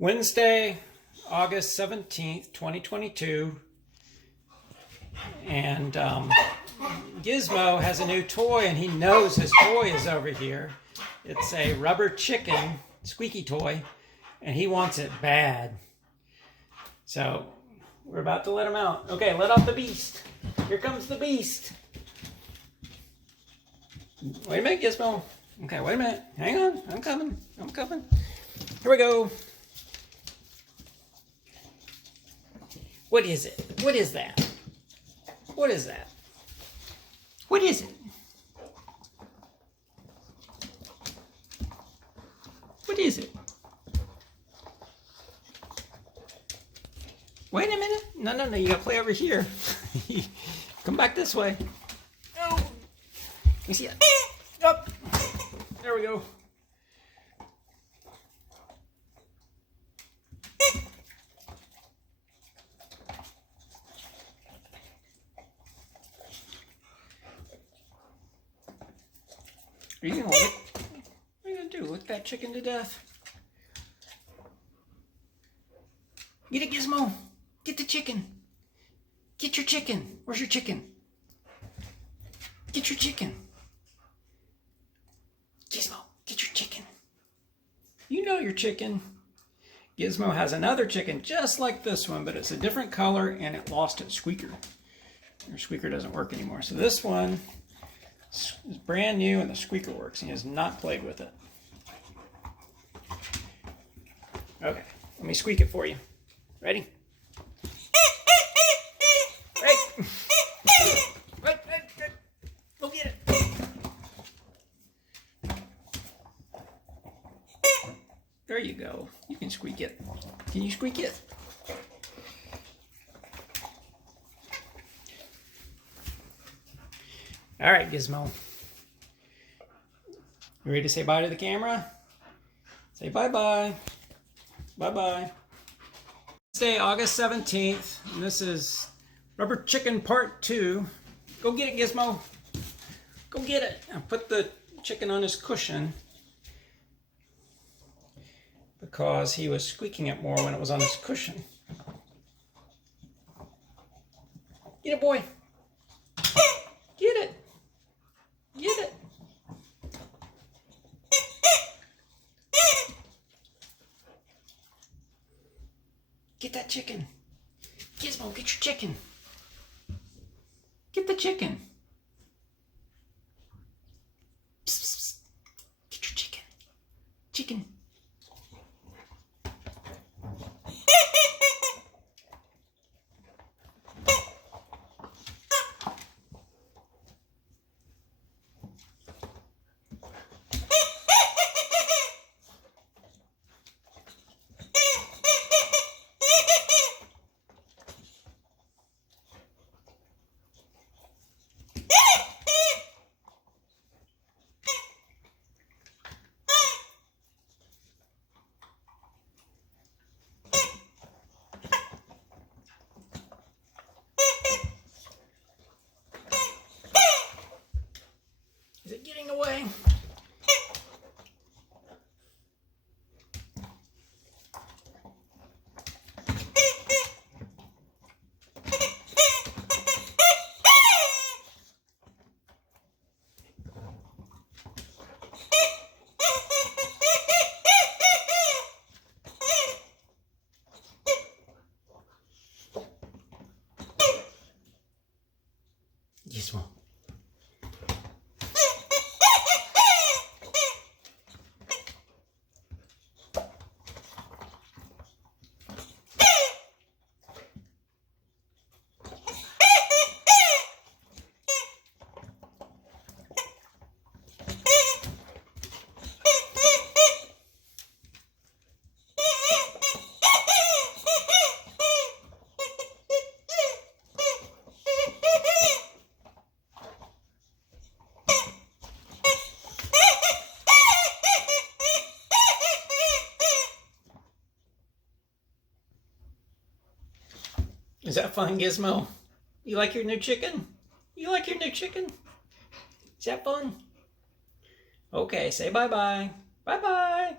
Wednesday, August 17th, 2022. And Gizmo has a new toy, and he knows his toy is over here. It's a rubber chicken, squeaky toy, and he wants it bad. So we're about to let him out. Okay, let out the beast. Here comes the beast. Wait a minute, Gizmo. Okay, wait a minute. Hang on. I'm coming. Here we go. What is it? What is that? What is that? What is it? What is it? Wait a minute. No. You gotta play over here. Come back this way. Oh. You see it? Up. There we go. Are you gonna lick? What are you gonna do? Lick that chicken to death? Get it, Gizmo. Get the chicken. Get your chicken. Where's your chicken? Get your chicken. Gizmo, get your chicken. You know your chicken. Gizmo has another chicken just like this one, but it's a different color and it lost its squeaker. Your squeaker doesn't work anymore. So this one is brand new and the squeaker works. He has not played with it. Okay, let me squeak it for you. Ready? Right. Go get it. There you go. You can squeak it. Can you squeak it? All right, Gizmo. You ready to say bye to the camera? Say bye-bye. Bye-bye. Wednesday, August 17th, and this is Rubber Chicken Part 2. Go get it, Gizmo. Go get it. I put the chicken on his cushion because he was squeaking it more when it was on his cushion. Get it, boy. Get it. Get it. Get that chicken. Gizmo, get your chicken. Get the chicken. Psst, psst, psst. Get your chicken. Chicken. Is it getting away? Gizmo. Is that fun, Gizmo? You like your new chicken? You like your new chicken? Is that fun? Okay, say bye-bye. Bye-bye.